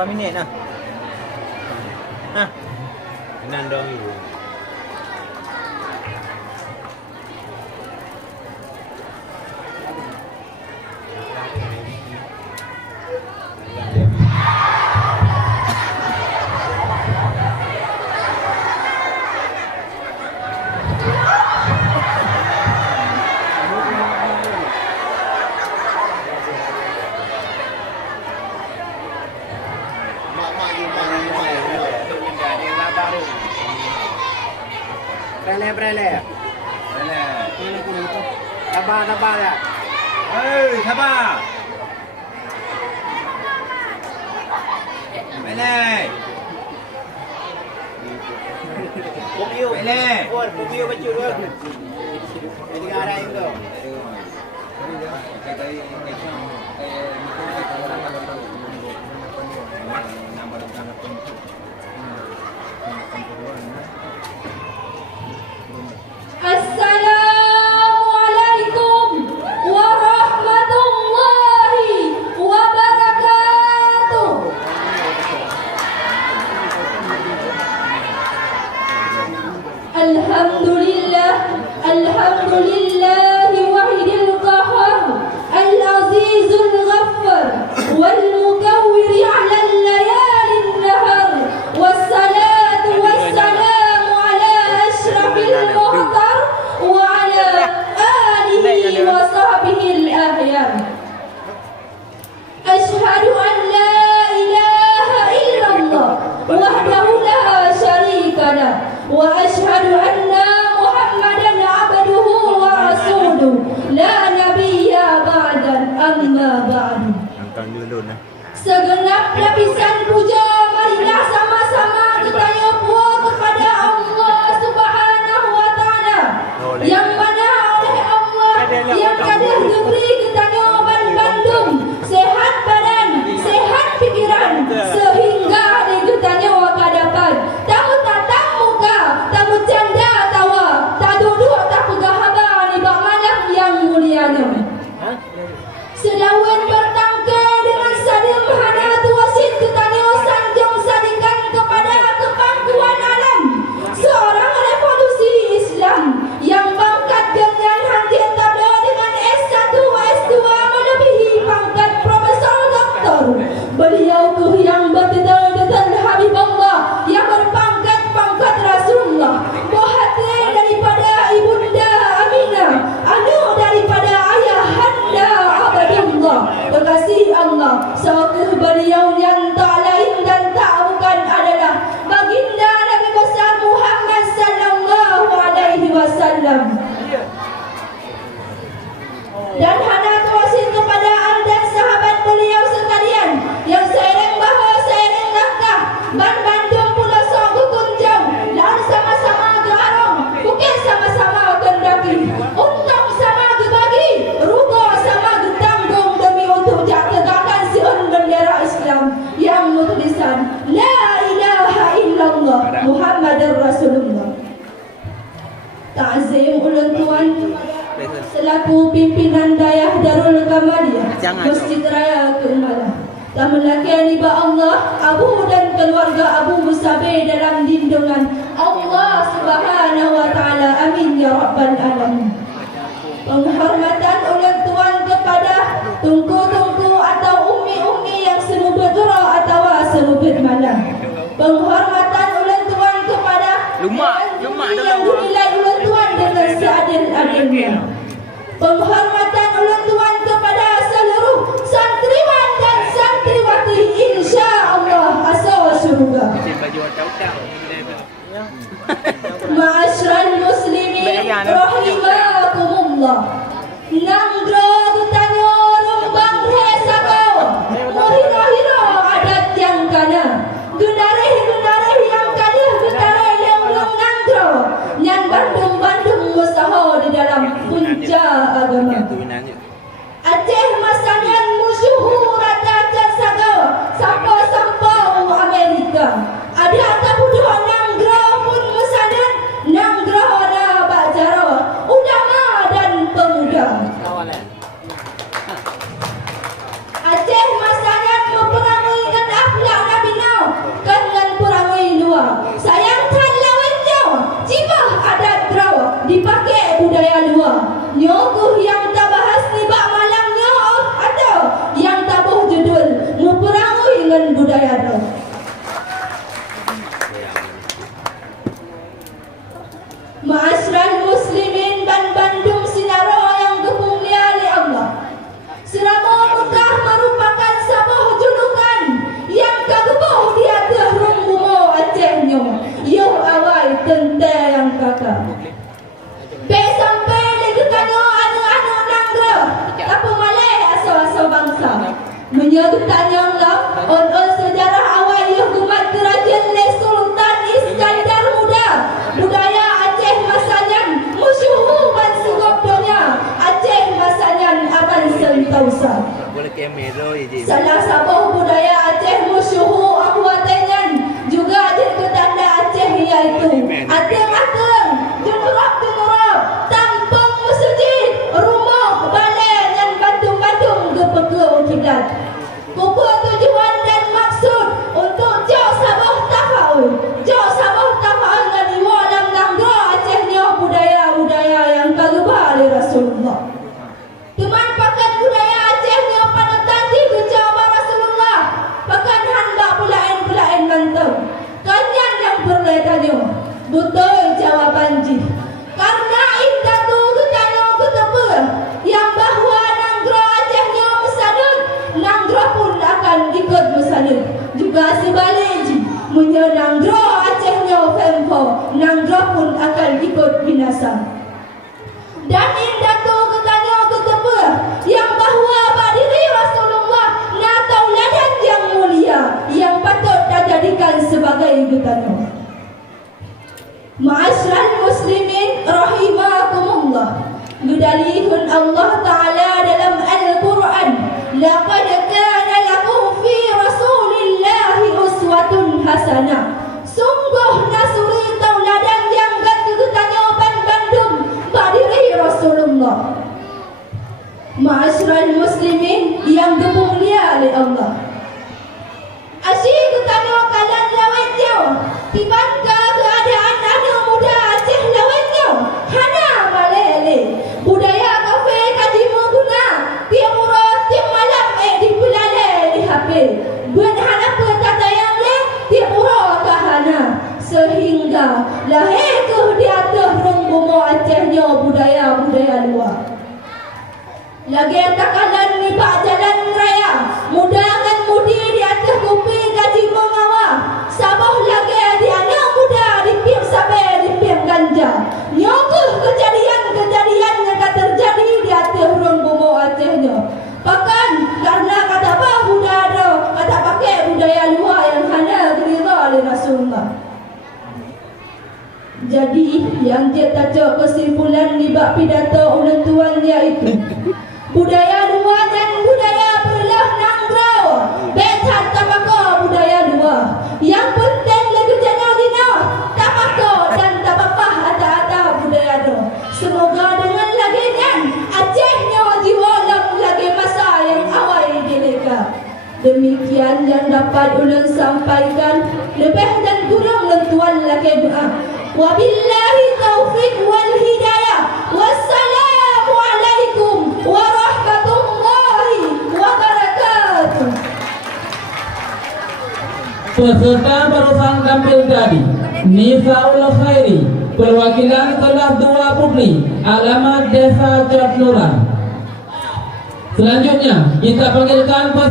berapa minit nah? Hah? Nandong ibu. Brele. Sabar ya. Hei, sabar. Belai. Pumio. Belai. Oh, pumio baju tu. Jadi arah itu. Assalamualaikum warahmatullahi wabarakatuh. Alhamdulillah wahidil qahar al-azizul ghaffar wal mukawwir 'ala al-layalin nahar wassalatu wassalamu 'ala asyrafil muhtar wa 'ala alihi wa sahbihi al-ahyar. Asyhadu an la ilaha illallah wahdahu la syarika lah wa asyhadu anna Muhammadan abduhu wa rasuluh la nabiyya ba'dan amma ba'du. Angkat dulu nah. Segenap lapisan puja marilah sama-sama kita nyukur kepada Allah Subhanahu wa taala yang mana oleh Allah yang kadah diberi kita nyoban Bandung sehat badan, sehat pikiran sehingga di kita nyawa kadapat tamu tatang muka, tamu canda tawa, tak duduk tak pegah haba ni bak malam yang mulianya. Sedawan bertangkai dengan sadim hana tuasin ketaniosan jom sadikan kepada kepangkuan alam seorang revolusi Islam yang bangkat dengan hadiah tabla dengan S1, S2 melebihi pangkat Profesor Doktor. Beliau tuh yang betul-betul Habib Allah yang berpangkat pangkat Rasulullah, bohate daripada ibunda Aminah, anu daripada ayah handa Abdullah, kekasih Allah. Sekuh beliau yang tak lain dan tak bukan adalah baginda Nabi besar Muhammad sallallahu alaihi wasallam. Dan hana kuasin kepada al dan sahabat beliau sekalian yang seiring bahawa seiring langkah ban Bandung Pulau Sogu Kunjau dan sama-sama ke Arong bukan sama-sama kendaki untung sama ke bagi rugo sama ke tanggung demi untuk tegakkan siun bendera Islam yang bertulisan La ilaha illallah Muhammadur Rasulullah. Ta'zim ulun tuan selaku pimpinan dayah Darul Kamaliyah Masjid Raya Keumala, tak melakir riba Allah Abu dan keluarga Abu Musabir dalam lindungan Allah Subhanahu wa taala. Amin ya rabbal alamin. Penghormatan ulun tuan kepada tungku-tungku atau umi-umi yang semubut roh atau semubut malam. Penghormatan ulun tuan kepada Lumak yang dinilai ulun tuan dengan seadil-adilnya. Penghormatan ulun tuan kepada seluruh santriwan dan santriwati insya-Allah asal surga. Ma'asyiral muslimin rahimakumullah. Nanggro tutanyo rumbang hesakau. Mohiro-hiro adat yang kana. Gunareh yang kana gutare leulung nanggro. Nyan Bandung musaho di dalam punca agama. Aceh masangan musyuhur ada sagau sampai Amerika. Ada tak butuh nanggro pun masanan nanggro Ma'asyiral muslimin dan Bandung Sinaro yang dimulia oleh Allah. Selama Mekah merupakan sebuah julukan yang kagebuh di atas rumbumo Acehnya. Yo awal tentang yang kakak. Sampai lagi tanya anu-anu nangra. Apa malai asal-asal bangsa. Menyebut tanya Allah, on sejarah awal yang umat kerajaan Sultan Iskandar Muda. Budaya Aceh Masanyan musyuhu ban sugopdonya. Aceh Masanyan aban sentausa. Boleh kamera je. Salah satu budaya Aceh musyuhu akuatenyan juga jadi tanda Aceh yaitu ateng-ateng, jumurap-jumurap, tampung masjid, rumah, balai dan bantung-bantung gepeke kiblat. Kupu tujuan dan maksud untuk jauh sabah tafaul. Jauh sabah tafaul dan diwalam nangga Acehnya budaya-budaya yang kalubah oleh Rasulullah. Teman pakan budaya Acehnya panutan di Jawa Rasulullah. Pakan hamba pulain-pulain mantap. Kanyan yang berletanya. Betul jawaban ji. Karena indah tu ketanya ketepe yang bahwa nanggro Acehnya musadun, nanggro pun akan ikut musadun. Juga sebaliknya ji, menyenanggro Acehnya fempo, nanggro pun akan ikut binasa. Dan indah tu ketanya ketepe yang bahwa berdiri Rasulullah na tauladan yang mulia yang patut dijadikan sebagai getanya. Ma'asyiral muslimin rahimakumullah. Yudalihun Allah Ta'ala dalam Al-Quran, laqad kana lakum fi Rasulillahi uswatun hasanah. Sungguh nasuri tauladan yang ganti-gantinya Bandung berdiri Rasulullah. Ma'asyiral muslimin yang dimulia oleh Allah. Asyik ketanya kalian lawetnya, tibankah keadaan anak muda Aceh lawetnya? Hana malele. Budaya kafe kaji mengguna, tiap urut tiap malam di pelale di HP. Buat hana petata yang tiap urut ke hana. Sehingga lahir ke di atas rumbumo Acehnya budaya-budaya luar. Lagi takalan ni pak jalan raya, mudangan mudi di atas kupi gaji mengawal. Sabah lagi di anak muda di piem sampai di piem ganja. Nyokuh kejadian-kejadian yang terjadi di atas rumbumo Acehnya. Bahkan karena kata bah budaya, kata pakai budaya luar yang hanya gerira oleh Rasulullah. Jadi yang dia tajuk kesimpulan di bab pidato ulang tuannya itu. Budaya luar dan budaya perlah nangrau. Betan tabako budaya luar. Yang penting lagi jangan dina tabako dan tabapah ada-ada budaya itu. Semoga dengan laginya Acehnya diwalam lagi masa yang awal dileka. Demikian yang dapat ulun sampaikan. Lebih dan kurang lentuan lagi doa. Wabillahi taufiq wal hidayah. Wassalamualaikum warahmatullahi wabarakatuh. Peserta barusan tampil tadi Nisaul Khairi, perwakilan kelas 2 Putri, alamat Desa Jatnuran. Selanjutnya kita panggilkan